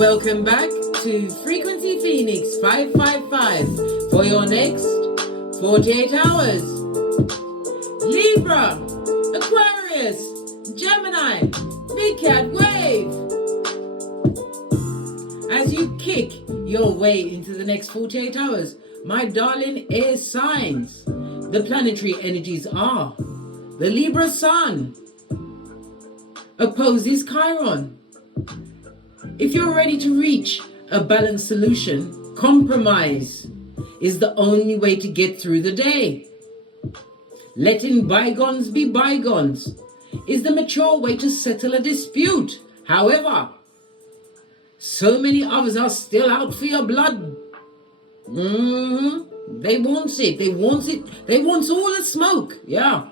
Welcome back to Frequency Phoenix 555 for your next 48 hours. Libra, Aquarius, Gemini, Big Cat Wave. As you kick your way into the next 48 hours, my darling air signs, the planetary energies are the Libra Sun opposes Chiron. If you're ready to reach a balanced solution, compromise is the only way to get through the day. Letting bygones be bygones is the mature way to settle a dispute. However, so many others are still out for your blood. They want it. They want it. They want all the smoke. Yeah.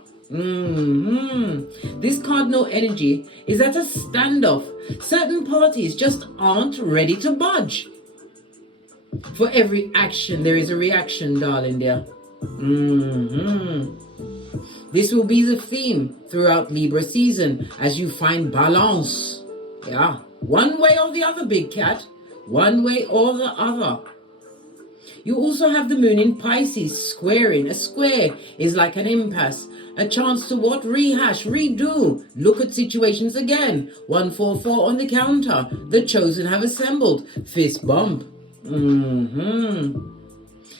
This cardinal energy is at a standoff. Certain parties just aren't ready to budge. For every action, there is a reaction, darling dear. This will be the theme throughout Libra season as you find balance. Yeah. One way or the other, big cat. One way or the other. You also have the moon in Pisces squaring. A square is like an impasse. A chance to what? Rehash, redo, look at situations again. 144 on the counter. The chosen have assembled. Fist bump.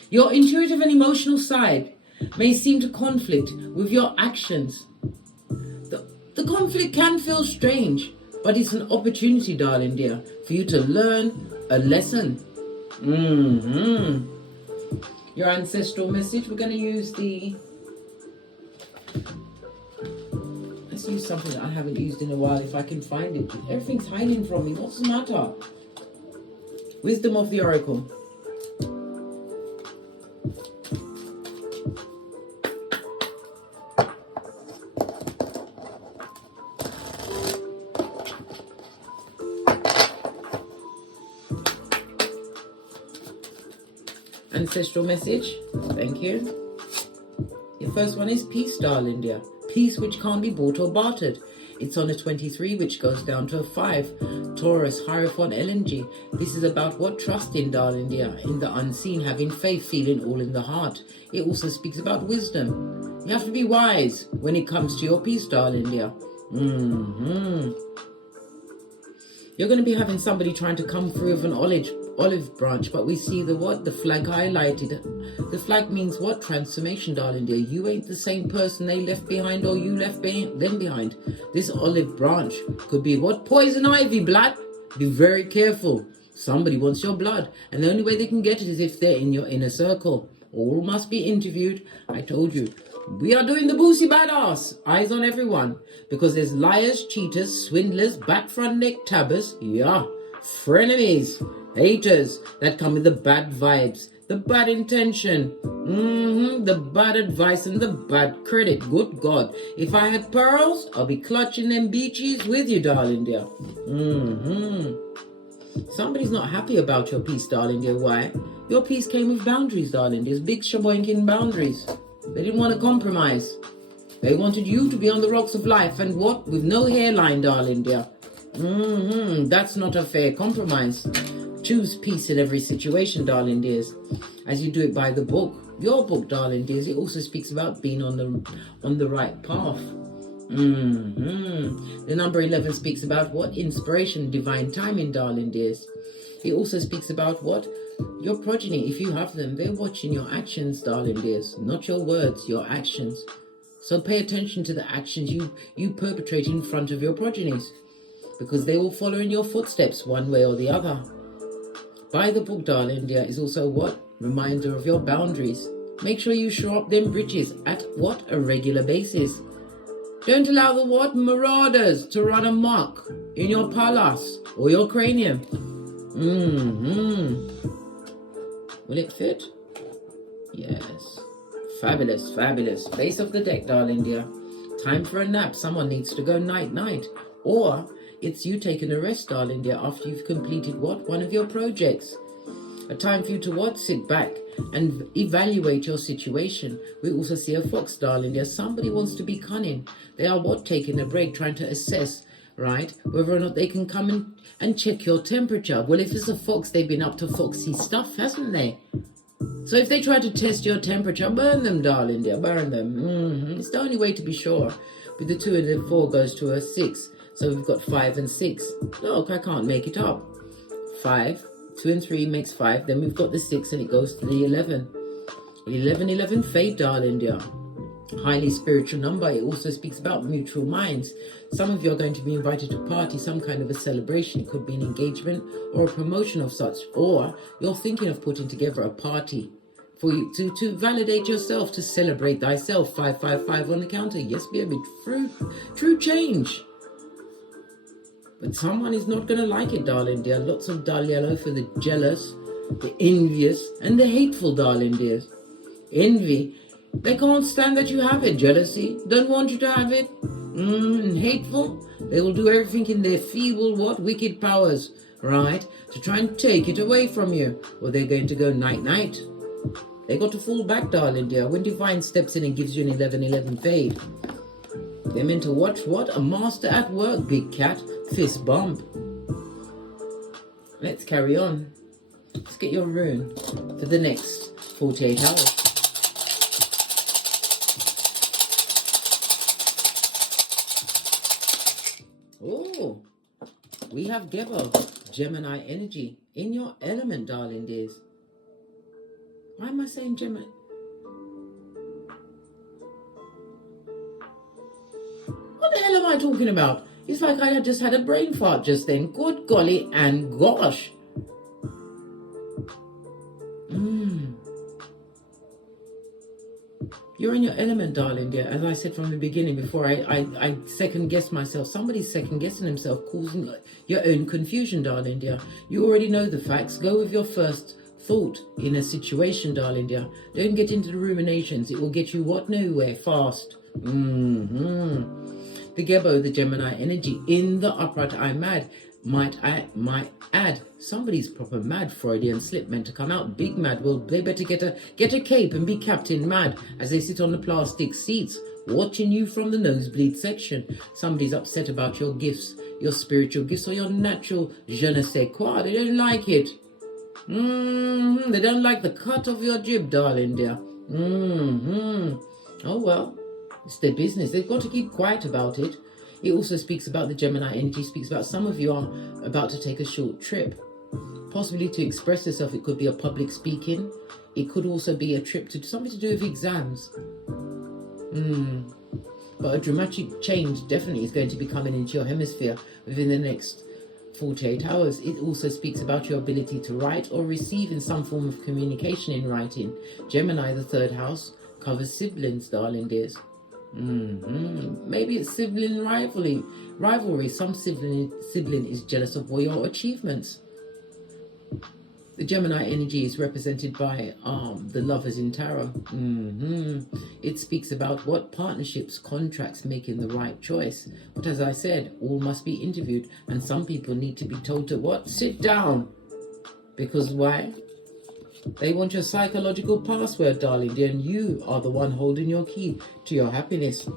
Your intuitive and emotional side may seem to conflict with your actions. The conflict can feel strange, but it's an opportunity, darling dear, for you to learn a lesson. Your ancestral message, we're going to use let's use something that I haven't used in a while if I can find it. Everything's hiding from me. What's the matter? Wisdom of the Oracle. Ancestral message. Thank you. Your first one is peace, darling dear. Peace which can't be bought or bartered. It's on a 23, which goes down to a 5. Taurus, Hierophant, LNG. This is about what? Trusting, darling dear, in the unseen, having faith, feeling all in the heart. It also speaks about wisdom. You have to be wise when it comes to your peace, darling dear. You're going to be having somebody trying to come through with an olive branch, but we see the what? The flag highlighted. The flag means what? Transformation, darling dear. You ain't the same person they left behind or you left them behind. This olive branch could be what? Poison ivy, blood. Be very careful. Somebody wants your blood, and the only way they can get it is if they're in your inner circle. All must be interviewed. I told you. We are doing the Boosie Badass. Eyes on everyone. Because there's liars, cheaters, swindlers, back front neck tabbers. Yeah. Frenemies. Haters that come with the bad vibes, the bad intention, the bad advice and the bad credit. Good God. If I had pearls, I'll be clutching them beaches with you, darling dear. Somebody's not happy about your peace, darling dear. Why? Your peace came with boundaries, darling dear. Big shaboinking boundaries. They didn't want to compromise. They wanted you to be on the rocks of life and what? With no hairline, darling dear. That's not a fair compromise. Choose peace in every situation, darling dears, as you do it by the book. Your book, darling dears, it also speaks about being on the right path. The number 11 speaks about what? Inspiration, divine timing, darling dears. It also speaks about what? Your progeny, if you have them, they're watching your actions, darling dears, not your words, your actions. So pay attention to the actions you perpetrate in front of your progenies, because they will follow in your footsteps one way or the other. By the book, darling dear, is also what? Reminder of your boundaries. Make sure you shore up them bridges at what? A regular basis. Don't allow the what? Marauders to run amok in your palace or your cranium. Will it fit? Yes. Fabulous, fabulous. Base of the deck, darling dear. Time for a nap. Someone needs to go night-night. Or it's you taking a rest, darling dear, after you've completed what? One of your projects. A time for you to what? Sit back and evaluate your situation. We also see a fox, darling dear. Somebody wants to be cunning. They are what? Taking a break, trying to assess right? Whether or not they can come and check your temperature. Well, if it's a fox, they've been up to foxy stuff, hasn't they? So if they try to test your temperature, burn them, darling dear, burn them. It's the only way to be sure. With the 2 and the 4 goes to a 6. So we've got 5 and 6. Look, I can't make it up. 5, 2 and 3 makes 5. Then we've got the 6 and it goes to the 11. 11, fate, darling dear. Highly spiritual number. It also speaks about mutual minds. Some of you are going to be invited to party, some kind of a celebration. It could be an engagement or a promotion of such. Or you're thinking of putting together a party for you to validate yourself, to celebrate thyself. 555 on the counter. Yes, baby, true change. But someone is not going to like it, darling dear. Lots of dull yellow for the jealous, the envious, and the hateful, darling dears. Envy. They can't stand that you have it. Jealousy. Don't want you to have it. Hateful. They will do everything in their feeble, wicked powers, right? To try and take it away from you. Or they're going to go night-night. They got to fall back, darling dear. When divine steps in and gives you an 11 fade. They're meant to watch what? A master at work, big cat. Fist bump. Let's carry on. Let's get your rune for the next 48 hours. Oh, we have Gebo, Gemini energy in your element, darling dears. Why am I saying Gemini? What the hell am I talking about? It's like I had just had a brain fart just then. Good golly and gosh. You're in your element, darling dear. As I said from the beginning, before I second-guessed myself. Somebody's second-guessing himself, causing your own confusion, darling dear. You already know the facts. Go with your first thought in a situation, darling dear. Don't get into the ruminations. It will get you nowhere fast. The Gebo, the Gemini energy in the upright eye mad. Might add, somebody's proper mad. Freudian slip meant to come out big mad. Well, they better get a cape and be Captain Mad as they sit on the plastic seats watching you from the nosebleed section. Somebody's upset about your gifts, your spiritual gifts, or your natural je ne sais quoi. They don't like it. They don't like the cut of your jib, darling dear. Oh well, it's their business. They've got to keep quiet about it. It also speaks about the Gemini energy, speaks about some of you are about to take a short trip, possibly to express yourself. It could be a public speaking. It could also be a trip to something to do with exams. But a dramatic change definitely is going to be coming into your hemisphere within the next 48 hours. It also speaks about your ability to write or receive in some form of communication in writing. Gemini, the 3rd house, covers siblings, darling dears. Maybe it's sibling rivalry. Some sibling is jealous of your achievements. The Gemini energy is represented by the Lovers in Tarot. It speaks about what partnerships, contracts, making the right choice. But as I said, all must be interviewed, and some people need to be told to sit down. Because why? They want your psychological password, darling dear, and you are the one holding your key to your happiness.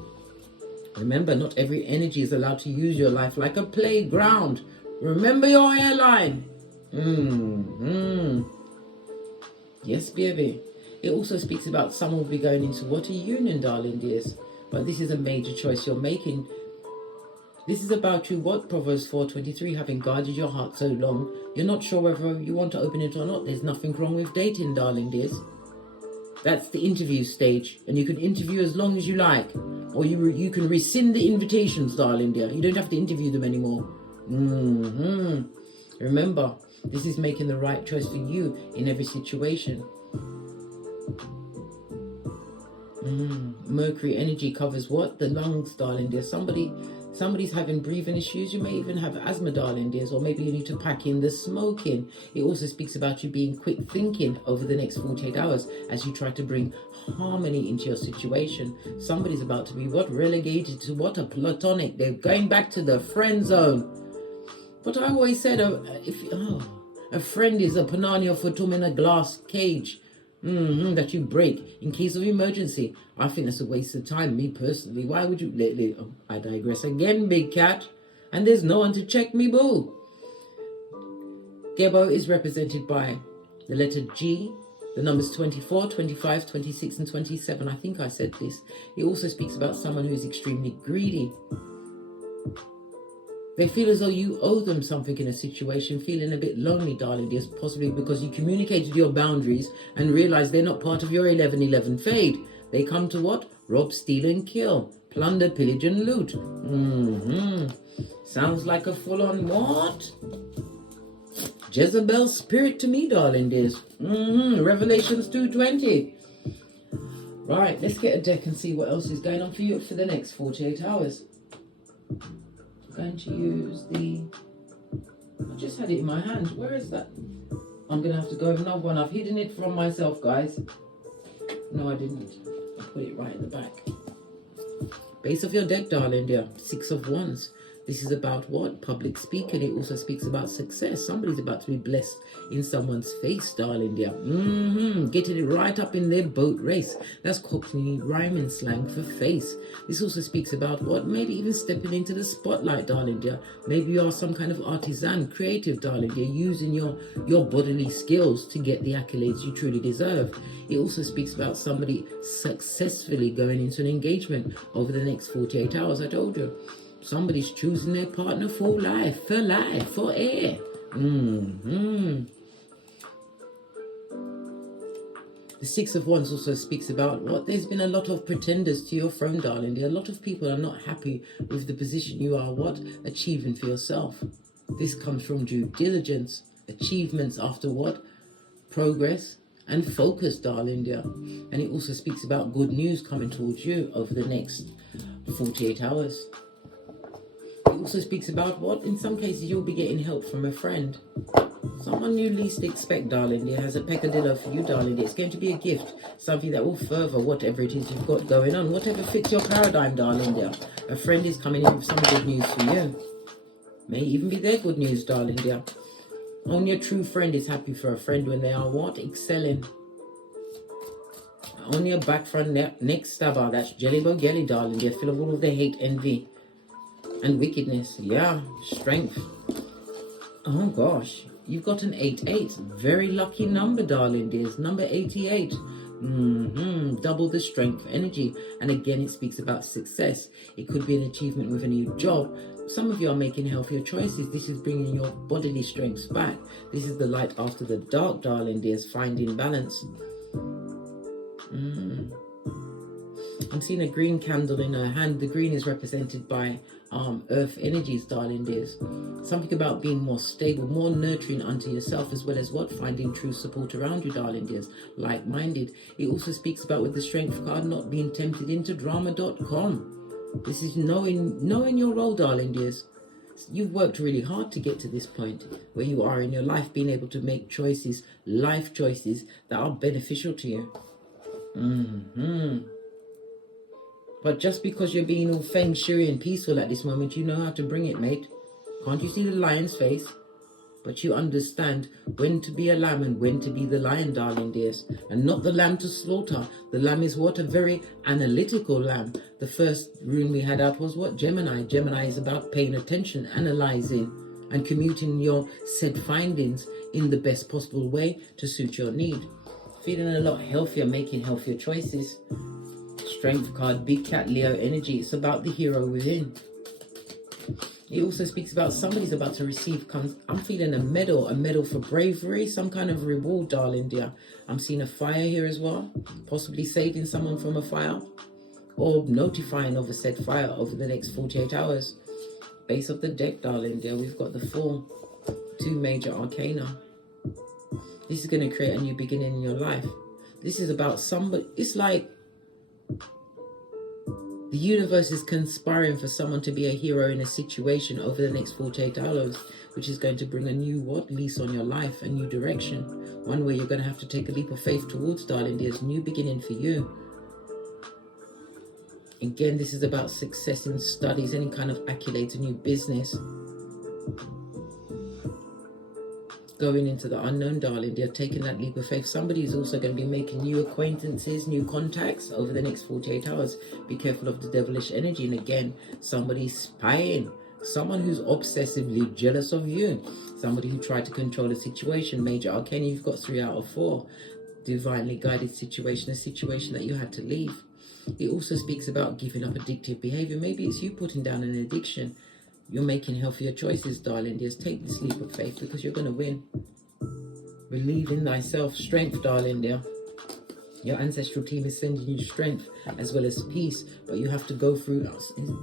Remember, not every energy is allowed to use your life like a playground. Remember your airline. Yes, baby. It also speaks about some will be going into a union, darling dears. But this is a major choice you're making. This is about you, Proverbs 4:23, having guarded your heart so long, you're not sure whether you want to open it or not. There's nothing wrong with dating, darling dears. That's the interview stage, and you can interview as long as you like, or you can rescind the invitations, darling dear. You don't have to interview them anymore. Remember, this is making the right choice for you in every situation. Mercury energy covers the lungs, darling dear. Somebody's having breathing issues. You may even have asthma, darling dears, or maybe you need to pack in the smoking. It also speaks about you being quick thinking over the next 48 hours as you try to bring harmony into your situation. Somebody's about to be relegated to a platonic. They're going back to the friend zone. But I always said, a friend is a banana futum in a glass cage. That you break in case of emergency. I think that's a waste of time, me personally. Why would you I digress again, big cat. and there's no one to check me, boo. Gebo is represented by the letter G, the numbers 24, 25, 26, and 27. I think I said this. It also speaks about someone who's extremely greedy. They feel as though you owe them something in a situation, feeling a bit lonely, darling dears, possibly because you communicated your boundaries and realized they're not part of your 11-11 fade. They come to what? Rob, steal, and kill. Plunder, pillage, and loot. Sounds like a full-on what? Jezebel spirit to me, darling dears. Revelations 2:20. Right, let's get a deck and see what else is going on for you for the next 48 hours. I'm going to use I just had it in my hand. Where is that? I'm going to have to go with another one. I've hidden it from myself, guys. No, I didn't. I put it right in the back. Base of your deck, darling dear. 6 of Wands. This is about what? Public speaking. It also speaks about success. Somebody's about to be blessed in someone's face, darling dear. Getting it right up in their boat race. That's Cockney rhyming slang for face. This also speaks about what? Maybe even stepping into the spotlight, darling dear. Maybe you are some kind of artisan, creative, darling dear, using your bodily skills to get the accolades you truly deserve. It also speaks about somebody successfully going into an engagement over the next 48 hours. I told you. Somebody's choosing their partner for life, forever. The 6 of Wands also speaks about what? There's been a lot of pretenders to your throne, darling. There are a lot of people are not happy with the position you are what? Achieving for yourself. This comes from due diligence, achievements after what? Progress and focus, darling dear. And it also speaks about good news coming towards you over the next 48 hours. It also speaks about what? In some cases, you'll be getting help from a friend. Someone you least expect, darling dear, has a peccadillo for you, darling dear. It's going to be a gift, something that will further whatever it is you've got going on, whatever fits your paradigm, darling dear. A friend is coming in with some good news for you. May even be their good news, darling dear. Only a true friend is happy for a friend when they are what? Excelling. Only a back front neck stabber, that's jelly gelly, darling dear, full of all of the hate, envy, and wickedness. Yeah, strength. Oh gosh, you've got an 8-8. Very lucky number, darling dears. Number 88. Double the strength energy. And again, it speaks about success. It could be an achievement with a new job. Some of you are making healthier choices. This is bringing your bodily strengths back. This is the light after the dark, darling dears. Finding balance. I'm seeing a green candle in her hand. The green is represented by earth energies, darling dears. Something about being more stable, more nurturing unto yourself, as well as what? Finding true support around you, darling dears. Like-minded. It also speaks about, with the strength card, not being tempted into drama.com. This is knowing your role, darling dears. You've worked really hard to get to this point where you are in your life, being able to make choices, life choices that are beneficial to you. But just because you're being all feng shui and peaceful at this moment, you know how to bring it, mate. Can't you see the lion's face? But you understand when to be a lamb and when to be the lion, darling dears. And not the lamb to slaughter. The lamb is what? A very analytical lamb. The first rune we had out was what? Gemini. Gemini is about paying attention, analyzing, and commuting your said findings in the best possible way to suit your need. Feeling a lot healthier, making healthier choices. Strength card, big cat, Leo energy. It's about the hero within. It also speaks about somebody's about to receive, I'm feeling a medal for bravery, some kind of reward, darling dear. I'm seeing a fire here as well, possibly saving someone from a fire or notifying of a said fire over the next 48 hours. Base of the deck, darling dear, we've got the 4, 2 major arcana. This is going to create a new beginning in your life. This is about somebody, it's like the universe is conspiring for someone to be a hero in a situation over the next 48 hours, which is going to bring a new lease on your life, a new direction. One where you're going to have to take a leap of faith towards, darling. There's a new beginning for you. Again, this is about success in studies, any kind of accolades, a new business. Going into the unknown, darling. They're taking that leap of faith. Somebody is also going to be making new acquaintances, new contacts over the next 48 hours. Be careful of the devilish energy. And again, somebody's spying, Someone who's obsessively jealous of you. Somebody who tried to control a situation. Major Arcana, you've got 3 out of 4. Divinely guided situation, a situation that you had to leave. It also speaks about giving up addictive behavior. Maybe it's you putting down an addiction. You're making healthier choices, darling dears. Take this leap of faith because you're going to win. Believe in thyself. Strength, darling dear. Your ancestral team is sending you strength as well as peace. But you have to go through...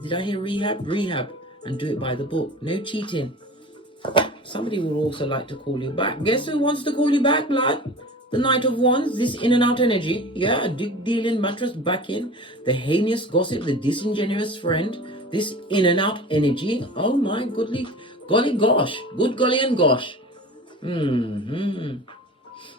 Did I hear rehab? Rehab. And do it by the book. No cheating. Somebody will also like to call you back. Guess who wants to call you back, blood? The Knight of Wands, this in and out energy. Yeah, a dick dealing mattress back in. The heinous gossip, the disingenuous friend. This in and out energy. Oh my golly gosh. Good golly and gosh.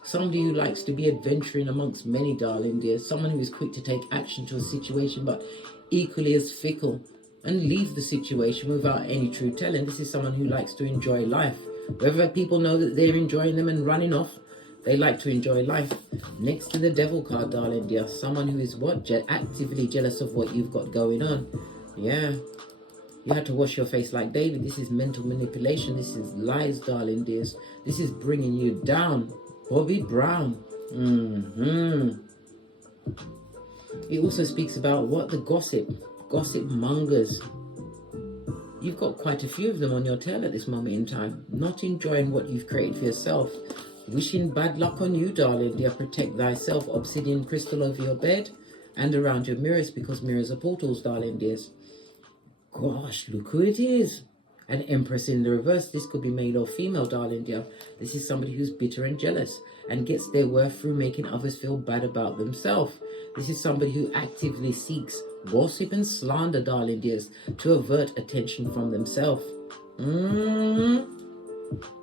Somebody who likes to be adventuring amongst many, darling dear. Someone who is quick to take action to a situation but equally as fickle and leave the situation without any true telling. This is someone who likes to enjoy life. Whether people know that they're enjoying them and running off, they like to enjoy life. Next to the Devil card, darling dear. Someone who is what? Actively jealous of what you've got going on. Yeah. You had to wash your face like David. This is mental manipulation. This is lies, darling dears. This is bringing you down. Bobby Brown. It also speaks about what? The gossip. Gossip mongers. You've got quite a few of them on your tail at this moment in time. Not enjoying what you've created for yourself. Wishing bad luck on you, darling dear. Protect thyself. Obsidian crystal over your bed and around your mirrors, because mirrors are portals, darling dears. Gosh, look who it is. An Empress in the reverse. This could be male or female, darling dear. This is somebody who's bitter and jealous and gets their worth through making others feel bad about themselves. This is somebody who actively seeks gossip and slander, darling dears, to avert attention from themselves.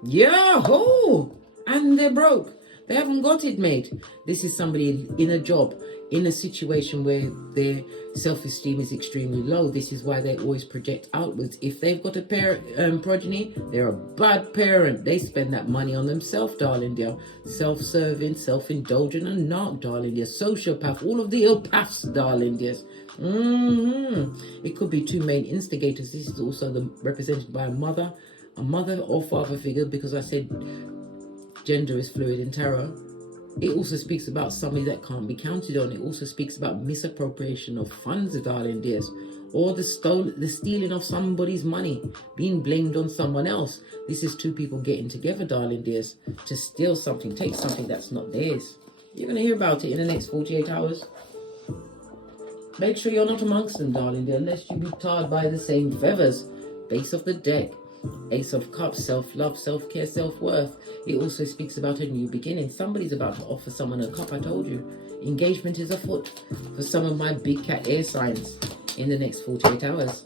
Yeah, and they're broke. They haven't got it, mate. This is somebody in a job, in a situation where their self-esteem is extremely low. This is why they always project outwards. If they've got a progeny, they're a bad parent. They spend that money on themselves, darling dear. Self-serving, self-indulgent, and not, darling dear. Sociopath, all of the ill paths, darling dears. It could be two main instigators. This is also represented by a mother or father figure, because I said gender is fluid in tarot. It also speaks about somebody that can't be counted on. It also speaks about misappropriation of funds, darling dears, or the stealing of somebody's money, being blamed on someone else. This is two people getting together, darling dears, to steal something, take something that's not theirs. You're going to hear about it in the next 48 hours. Make sure you're not amongst them, darling dear, unless you be tarred by the same feathers. Base of the deck. Ace of Cups, self-love, self-care, self-worth. It also speaks about a new beginning. Somebody's about to offer someone a cup, I told you. Engagement is afoot for some of my big cat air signs in the next 48 hours.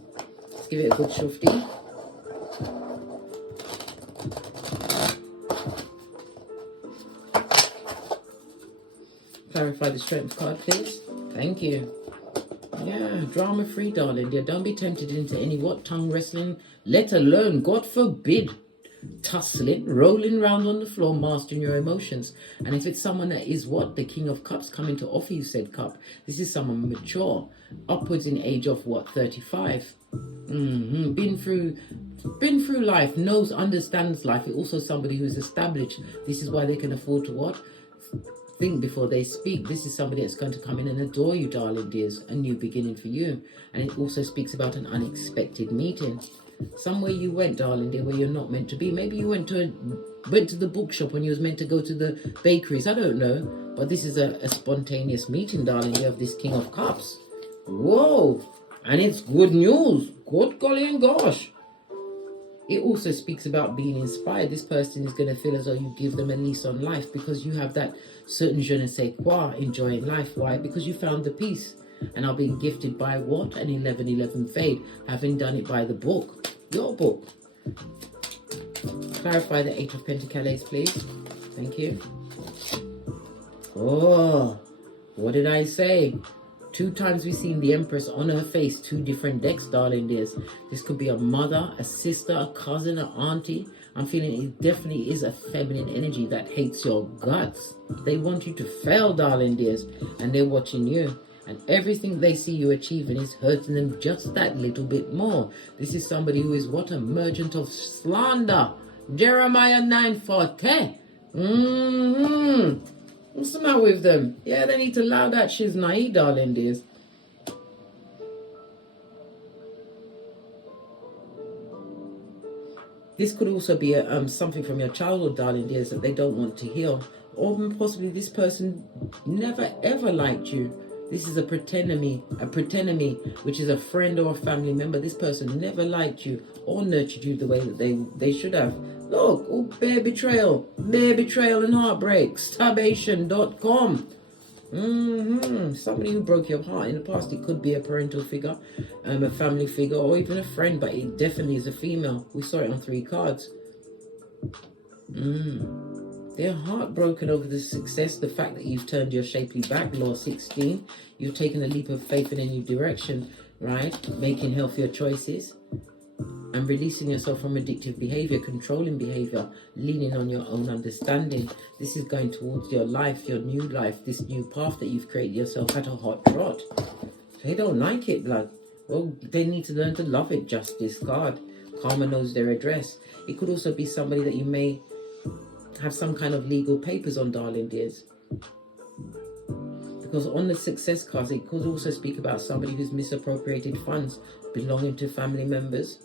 Let's give it a good shufti. Clarify the strength card, please. Thank you. Yeah, drama-free, darling dear. Don't be tempted into any tongue wrestling, let alone, God forbid, tussling, rolling around on the floor, mastering your emotions. And if it's someone that is the King of Cups coming to offer you said cup, this is someone mature, upwards in age of 35. Been through life, understands life. It's also somebody who's established. This is why they can afford to think before they speak. This is somebody that's going to come in and adore you, darling dears. A new beginning for you. And it also speaks about an unexpected meeting. Somewhere you went, darling dear, where you're not meant to be. Maybe you went to the bookshop when you was meant to go to the bakeries. I don't know. But this is a spontaneous meeting, darling dear, of this King of Cups. Whoa. And it's good news. Good golly and gosh. It also speaks about being inspired. This person is going to feel as though you give them a lease on life, because you have that certain je ne sais quoi, enjoying life. Why? Because you found the peace. And are being gifted by what? An 1111 fade, having done it by the book. Your book. Clarify the 8 of Pentacles, please. Thank you. Oh, what did I say? 2 times we've seen the Empress on her face, 2 different decks, darling dears. This could be a mother, a sister, a cousin, an auntie. I'm feeling it definitely is a feminine energy that hates your guts. They want you to fail, darling dears, and they're watching you. And everything they see you achieving is hurting them just that little bit more. This is somebody who is what? A merchant of slander. Jeremiah 9:4. What's the matter with them? Yeah, they need to allow that shiznai, darling dears. This could also be something from your childhood, darling dears, that they don't want to heal. Or possibly this person never ever liked you. This is a pretend-enemy, which is a friend or a family member. This person never liked you or nurtured you the way that they should have. Look, oh, bare betrayal and heartbreak, Starvation.com. Somebody who broke your heart in the past. It could be a parental figure, a family figure, or even a friend, but it definitely is a female. We saw it on 3 cards. They're heartbroken over the success, the fact that you've turned your shapely back, Law 16. You've taken a leap of faith in a new direction, right? Making healthier choices and releasing yourself from addictive behavior, controlling behavior, leaning on your own understanding. This is going towards your life, your new life, this new path that you've created yourself at a hot trot. They don't like it, blood. Well, they need to learn to love it. Justice card. Karma knows their address. It could also be somebody that you may have some kind of legal papers on, darling dears. Because on the success cards, it could also speak about somebody who's misappropriated funds belonging to family members,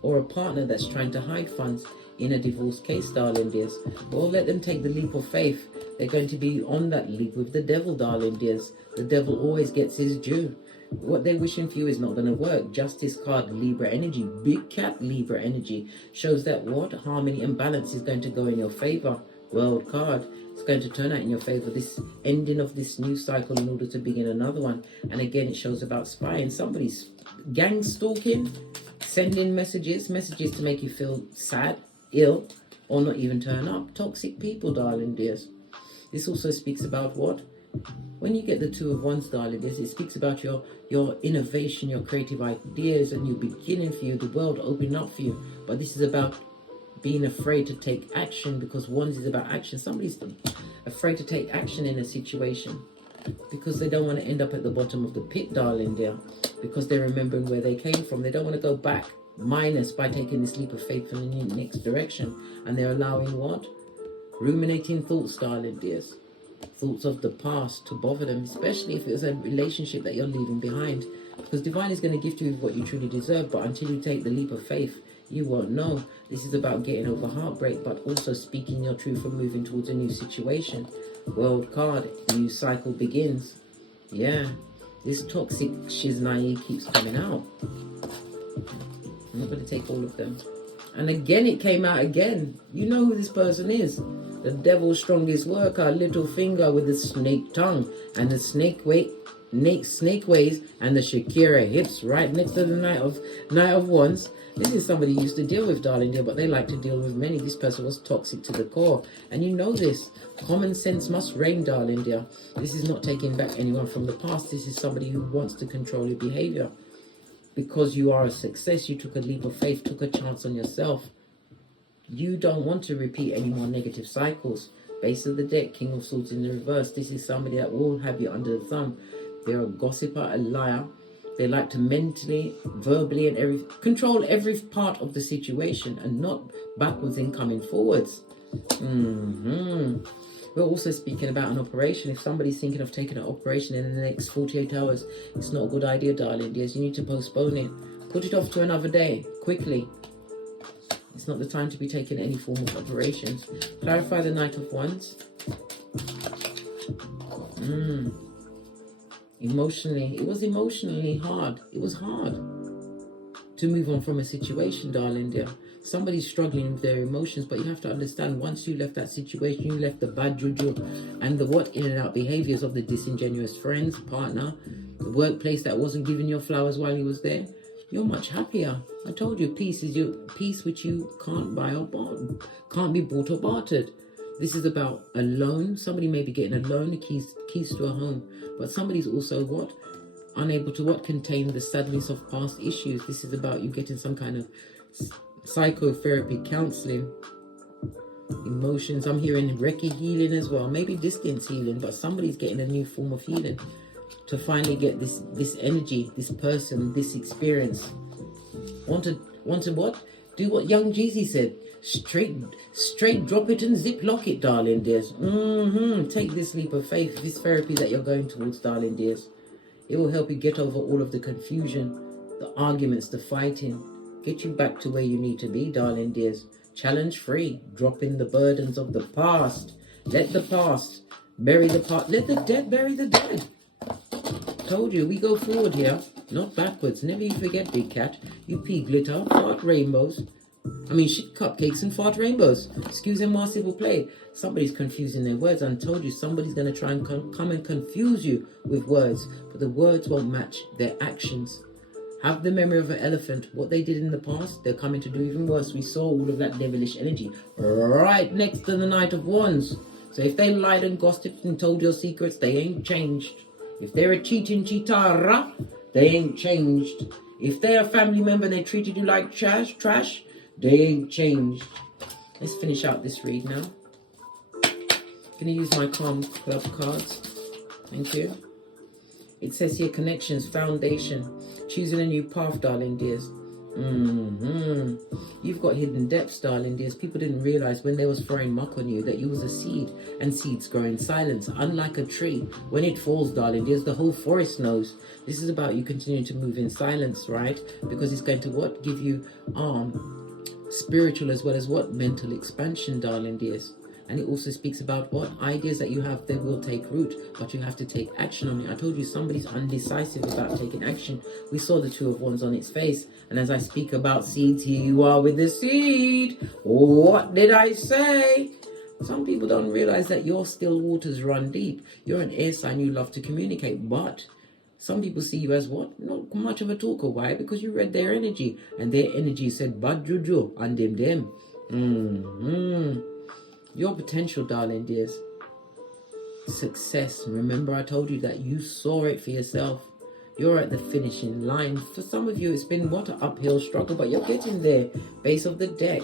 or a partner that's trying to hide funds in a divorce case, darling dears. Well, let them take the leap of faith. They're going to be on that leap with the devil, darling dears. The devil always gets his due. What they're wishing for you is not going to work. Justice card, Libra energy, big cat Libra energy, shows that what? Harmony and balance is going to go in your favor. World card, it's going to turn out in your favor, this ending of this new cycle in order to begin another one. And again, it shows about spying. Somebody's gang stalking, sending messages to make you feel sad, ill, or not even turn up. Toxic people, darling dears. This also speaks about what? When you get the 2 of Wands, darling dears, it speaks about your innovation, your creative ideas, and new beginning for you, the world opening up for you. But this is about being afraid to take action, because Wands is about action. Somebody's afraid to take action in a situation because they don't want to end up at the bottom of the pit, darling dear, because they're remembering where they came from. They don't want to go back minus by taking this leap of faith in the next direction. And they're allowing what? Ruminating thoughts, darling dears. Thoughts of the past to bother them, especially if it was a relationship that you're leaving behind. Because divine is going to gift you with what you truly deserve, but until you take the leap of faith, you won't know. This is about getting over heartbreak, but also speaking your truth and moving towards a new situation. World card, new cycle begins. Yeah, this toxic shiznai keeps coming out. I'm not going to take all of them. And again, it came out again. You know who this person is. The devil's strongest worker, little finger with the snake tongue and the snake ways and the Shakira hips right next to the Knight of Wands. This is somebody you used to deal with, darling dear, but they like to deal with many. This person was toxic to the core. And you know this. Common sense must reign, darling dear. This is not taking back anyone from the past. This is somebody who wants to control your behavior. Because you are a success, you took a leap of faith, took a chance on yourself. You don't want to repeat any more negative cycles. Base of the deck, King of Swords in the reverse. This is somebody that will have you under the thumb. They're a gossiper, a liar. They like to mentally, verbally, and control every part of the situation and not backwards in coming forwards. We're also speaking about an operation. If somebody's thinking of taking an operation in the next 48 hours, it's not a good idea, darling dears. You need to postpone it. Put it off to another day, quickly. It's not the time to be taking any form of operations. Clarify the Knight of Wands. Emotionally, it was emotionally hard. It was hard to move on from a situation, darling dear. Somebody's struggling with their emotions, but you have to understand, once you left that situation, you left the bad juju and the in and out behaviors of the disingenuous friends, partner, the workplace that wasn't giving you flowers while you was there. You're much happier. I told you, peace is your peace, which you can't buy or can't be bought or bartered. This is about a loan. Somebody may be getting a loan, the keys to a home, but somebody's also what? Unable to contain the sadness of past issues. This is about you getting some kind of psychotherapy, counseling, emotions. I'm hearing Reiki healing as well, maybe distance healing, but somebody's getting a new form of healing. to finally get this energy, this person, this experience. Want to what? Do what young Jeezy said. Straight drop it and zip lock it, darling dears. Take this leap of faith, this therapy that you're going towards, darling dears. It will help you get over all of the confusion, the arguments, the fighting. Get you back to where you need to be, darling dears. Challenge free. Dropping the burdens of the past. Let the past bury the past. Let the dead bury the dead. Told you, we go forward here, not backwards. Never you forget, big cat. You pea glitter, fart rainbows. I mean, shit cupcakes and fart rainbows. Excuse them while civil play. Somebody's confusing their words. I told you, somebody's going to try and come and confuse you with words. But the words won't match their actions. Have the memory of an elephant. What they did in the past, they're coming to do even worse. We saw all of that devilish energy right next to the Knight of Wands. So if they lied and gossiped and told your secrets, they ain't changed. If they're a cheating cheatara, they ain't changed. If they're a family member and they treated you like trash, they ain't changed. Let's finish out this read now. Gonna use my Calm Club cards. Thank you. It says here, connections, foundation, choosing a new path, darling dears. You've got hidden depths, darling dears. People didn't realize when they was throwing muck on you that you was a seed, and seeds grow in silence. Unlike a tree, when it falls, darling dears, the whole forest knows. This is about you continuing to move in silence, right? Because it's going to what? Give you spiritual as well as what? Mental expansion, darling dears. And it also speaks about what? Ideas that you have, they will take root, but you have to take action on it. I told you somebody's undecisive about taking action. We saw the Two of Wands on its face. And as I speak about seeds, here you are with the seed. What did I say? Some people don't realize that your still waters run deep. You're an air sign, you love to communicate. But some people see you as what? Not much of a talker. Why? Because you read their energy. And their energy said, Bad Juju, and them. Your potential, darling dears. Success. Remember I told you that you saw it for yourself. You're at the finishing line. For some of you, it's been what? An uphill struggle, but you're getting there. Base of the deck.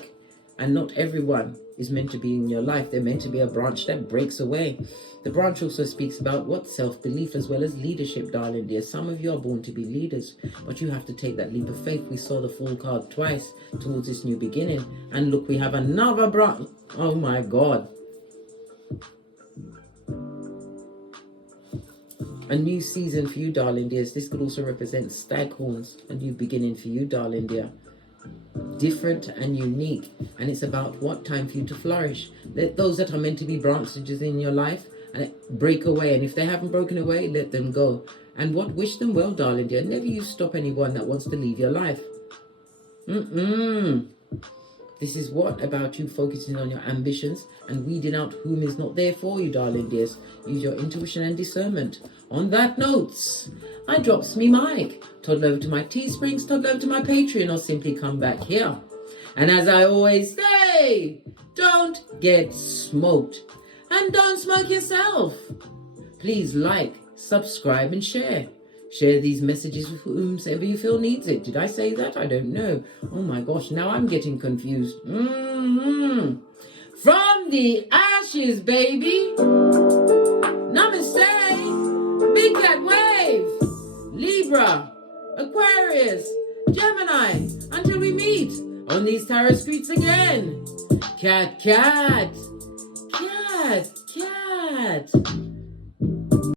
And not everyone is meant to be in your life. They're meant to be a branch that breaks away. The branch also speaks about what? Self-belief as well as leadership, darling dear. Some of you are born to be leaders, but you have to take that leap of faith. We saw the Fool card twice towards this new beginning. And look, we have another branch. Oh my God. A new season for you, darling dears. This could also represent stag horns. A new beginning for you, darling dear. Different and unique. And it's about what? Time for you to flourish. Let those that are meant to be branches in your life and break away. And if they haven't broken away, let them go. And what? Wish them well, darling dear. Never you stop anyone that wants to leave your life. This is what? About you focusing on your ambitions and weeding out whom is not there for you, darling dears. Use your intuition and discernment. On that note, I drops me mic. Toddle over to my Teesprings, toddle over to my Patreon, or simply come back here. And as I always say, don't get smoked. And don't smoke yourself. Please like, subscribe, and share. Share these messages with whomsoever you feel needs it. Did I say that? I don't know. Oh my gosh, now I'm getting confused. From the ashes, baby. Namaste. Big cat wave. Libra. Aquarius. Gemini. Until we meet on these tarot streets again. Cat, cat. Cat, cat.